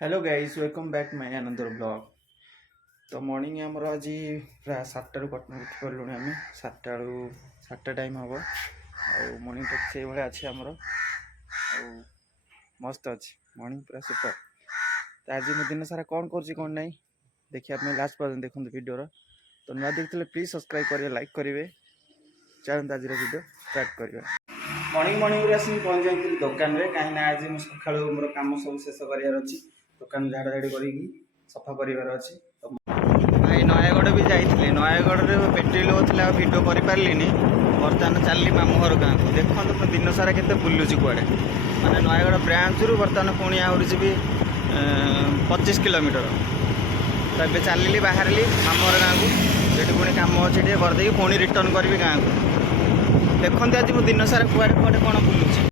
Hello guys welcome back my another blog. तो morning आमर आज प्राय 7टारू कटना उठी पार्लुँ आम 7टा टाइम हम मॉर्निंग तो से भाया अच्छे आमर मस्त अच्छे मॉर्निंग पूरा सुपर। तो आज मैं दिन सारा कौन कौन ना देखिए लास्ट पर्यटन देखते वीडियो तो नुआ देखते प्लीज सब्सक्राइब करेंगे लाइक करेंगे। चलते आज वीडियो स्टार्ट करेंगे। मॉर्निंग मॉर्निंग आस पहुँच जाइए दुकान में कहीं आज मुझे सका मोर कम सब शेष कर दुकान झाड़ा झाड़ी कर सफा कर अच्छी। भाई नयगढ़ भी जाइए नयगढ़ में बैटेरी लो था भिड कर पार्ली बर्तमान चलनी मामू घर गाँव को देखो दिन सारा के बुलूची कड़े माने नयगढ़ ब्रांच रू बर्तमान पुणी आहरी 25 किलोमीटर तो ये चलि बाहर मामू घर गाँव को ये पुणी कम अच्छे करदे पुणी रिटर्न करी गाँव को देखते आज मुझे दिन सारा कुआड़े कुआड़े कौन बुलूची।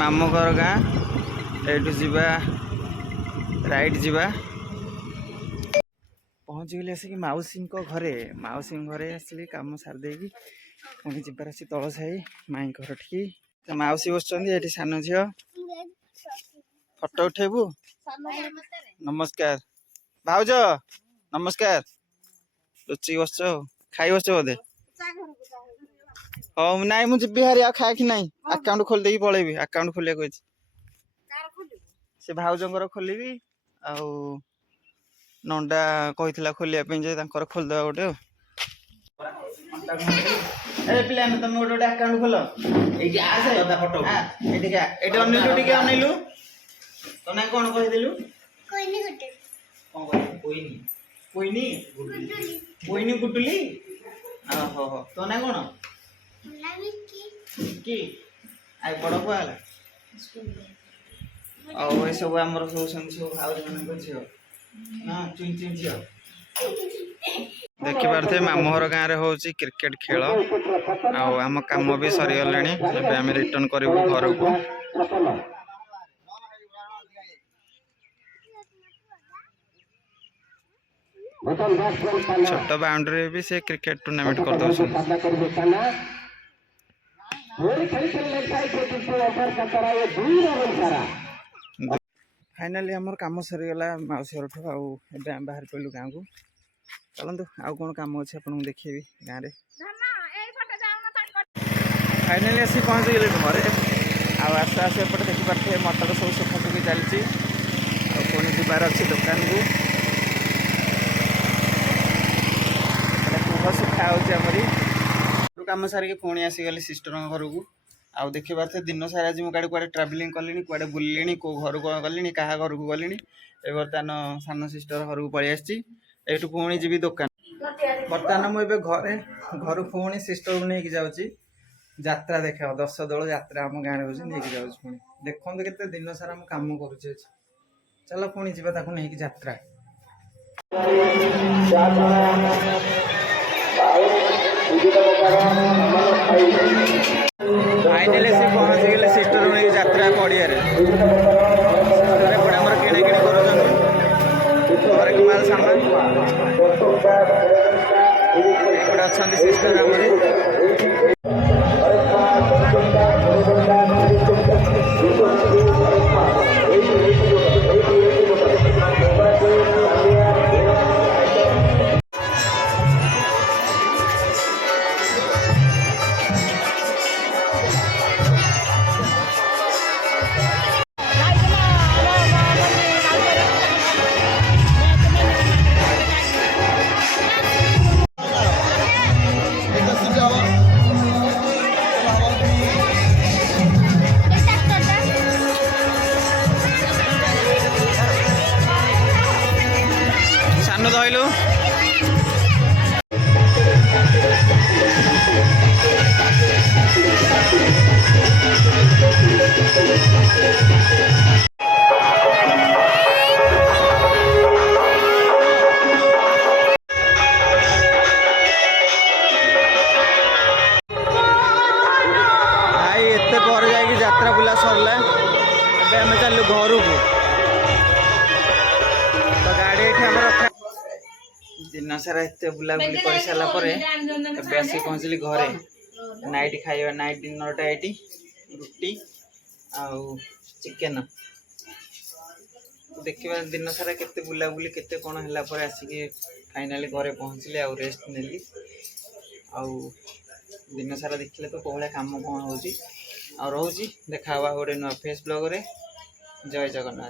मामू घर गाँ एठू जीवा राइट जीवा पहुँच गली आसिक मौसी घरे आसली कम सारदे पुणी जबार अच्छी तल साई माई घर ठी मौसी बस सान झी फटो उठेबू। नमस्कार भाउज नमस्कार लुचिक बस खाई बस बोधे हाँ ना मुझे बिहारी आ खाए कि ना अकाउंट खोल दे पलैबी अकाउंट खोलिया को से भाउजर खोलि आ नंडा कही खोलिया खोलदेवा गोटे तुम गोटे गोटे अकाउंट खोल ये अनिलु तो ना कौन कहीदेलु कोईनी गुटुली हो हो तो ना कौन कि आई बड़ पुआ ये सब आमर सब भाउज मान झील हाँ चुन चुन झील देखी पारे मामू घर गाँव में हूँ क्रिकेट खेल आम कम भी सरीगले आम रिटर्न करूँ घर को। छोट बाउंड्री भी से क्रिकेट टूर्नामेंट कर फाइनाली आमर कम सरीगला मौसी घर ठू आम बाहर पड़ू गाँव को। चलतु आउ कौन कम अच्छे आपको देखी गाँव में फाइनाली आसी पहुँच गले घरे आस्ते आस्ते एपटे देखिपे मटर सब सफासफी चलती पुणी जबार अच्छे दुकान को कुह सुखा होमरी कम सारिक पुणी आसीगली सिस्टर घर को आउ देखी पारे दिन सारा आज मुझे कुआड़े ट्रावेलिंग कली कुआड़े बुल्ली कौ घर को गली क्या घर को गली बर्तमान सान सिस्टर घर को पलि आसू पुणी जी दुकान बर्तमान मुझे घरे घर पुणी सिस्टर को लेकिन जाऊँगी यात्रा देखा 10 दल यात्रा आम गाँव में नहीं जाऊँ पुणी देखते के दिन सारा मुझे कम कर चलो पुणी जावा नहीं यात्रा फाइनाली से पहुँच गले सिस्टर नहीं यात्रा पड़िया आमर किଣା किणी कर माल सामान एपटे अच्छा सिस्टर आमर धइलु भाई एत पर जाकि यात्रा बुला सरला आम चलु घर को दिन सारा एत बुलाबुली कर सारा आसिक पहुँचली घरे नाइट खाଇବା नाइट डिनरटा ये रुटी आउ चिकेन देखिए दिन सारा केते बुलाबुली केते कौन है आसिक फाइनाली घरे पहुँचली आउ रेस्ट नेली आउ दिन सारा देखिले तो कौन काम कौन हो रोचे देखा गोटे नुआ फेस ब्लॉग रे जय जगन्नाथ।